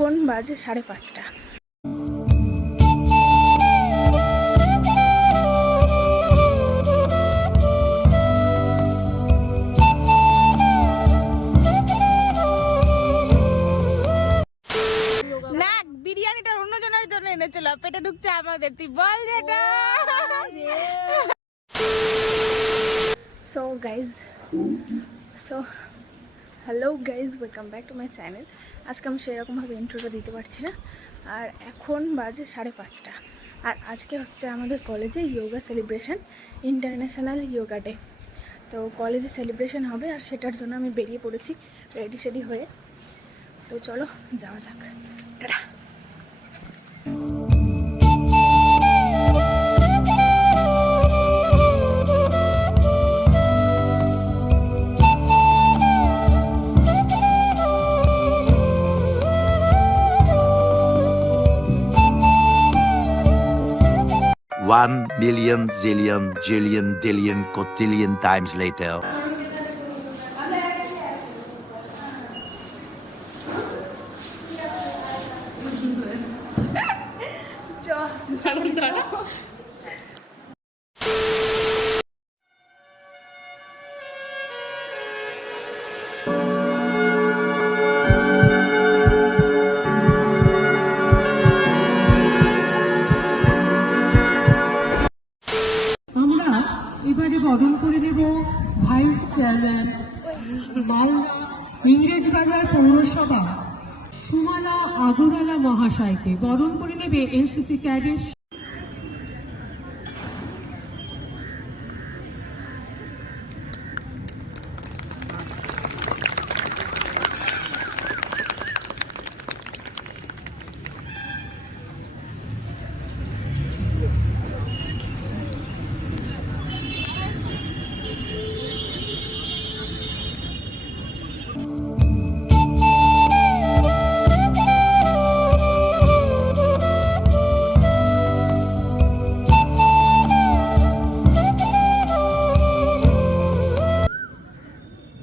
এখন বাজে 5:30। না, বিরিয়ানিটা অন্যজনের জন্য এনেছিল, পেটে ঢুকছে আমাদের। তুই বল যেটা। Hello guys, welcome back to my channel. আজকে আমি সেরকমভাবে ইন্ট্রোটা দিতে পারছি না। আর এখন বাজে 5:30। আর আজকে হচ্ছে আমাদের কলেজে yoga celebration, international yoga day. তো কলেজে সেলিব্রেশন হবে, আর সেটার জন্য আমি বেরিয়ে পড়েছি রেডি হয়ে। তো চলো যাওয়া যাক। Tata. 1,000,000 zillion jillion dillion cotillion times later. এবারে বরণ করে দেব ভাইস চেয়ারম্যান মালদা ইংরেজবাজার পৌরসভা সুমালা আগরওয়ালা মহাশয়কে। বরণ করে নেবে এনসিসি ক্যাডেট।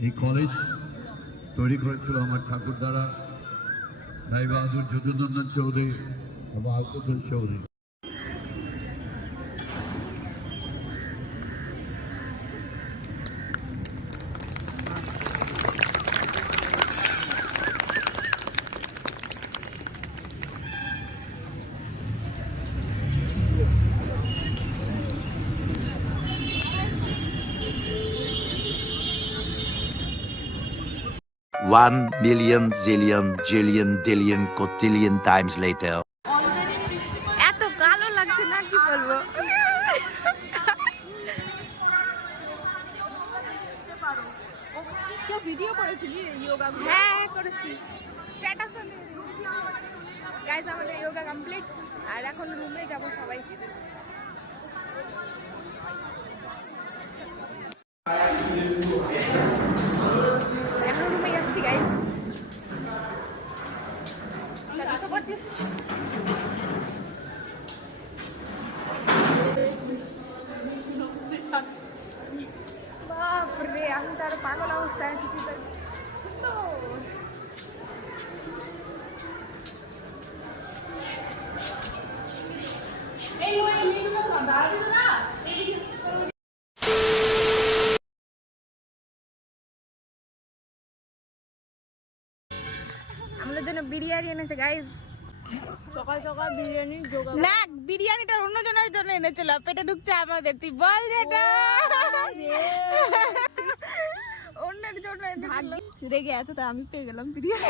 এই কলেজ তৈরি করেছিল আমার ঠাকুর দ্বারা ভাই বাহাদুর যদুনন্দন চৌধুরী এবং Ashutosh Chowdhury. 1,000,000 zillion jillion dillion cotillion times later. এত কালো লাগছে না, কি বলবো। কেউ ভিডিও করেছিলি যোগা? হ্যাঁ করেছি, স্ট্যাটাস গাইস। আমাদের যোগা কমপ্লিট, আর এখন রুমে যাব সবাই। এখন রুমে যাচ্ছি গাইস। 425। বাপরে, আমি তার পাগল অবস্থায় আছি। কি সুন্দর। আমাদের জন্য বিরিয়ানি এনেছে গাইস। সকাল সকাল বিরিয়ানি। না, বিরিয়ানিটা অন্যজনের জন্য এনেছিল, পেটে ঢুকছে আমাদের। তুই বল যেটা। অন্যের জন্য রেগে আছে, তো আমি পেয়ে গেলাম বিরিয়ানি।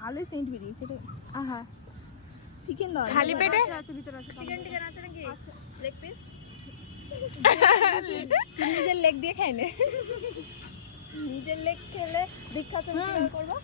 ভালোই সেন্ট বেরিয়েছে রে। আহা, চিকেন দাও খালি পেটে। চিকেন টিকেন আছে নাকি? Leg piece. তুই নিজের লেগ দিয়ে খাই নে। নিজের লেগ খেলে ভিক্ষা করবো।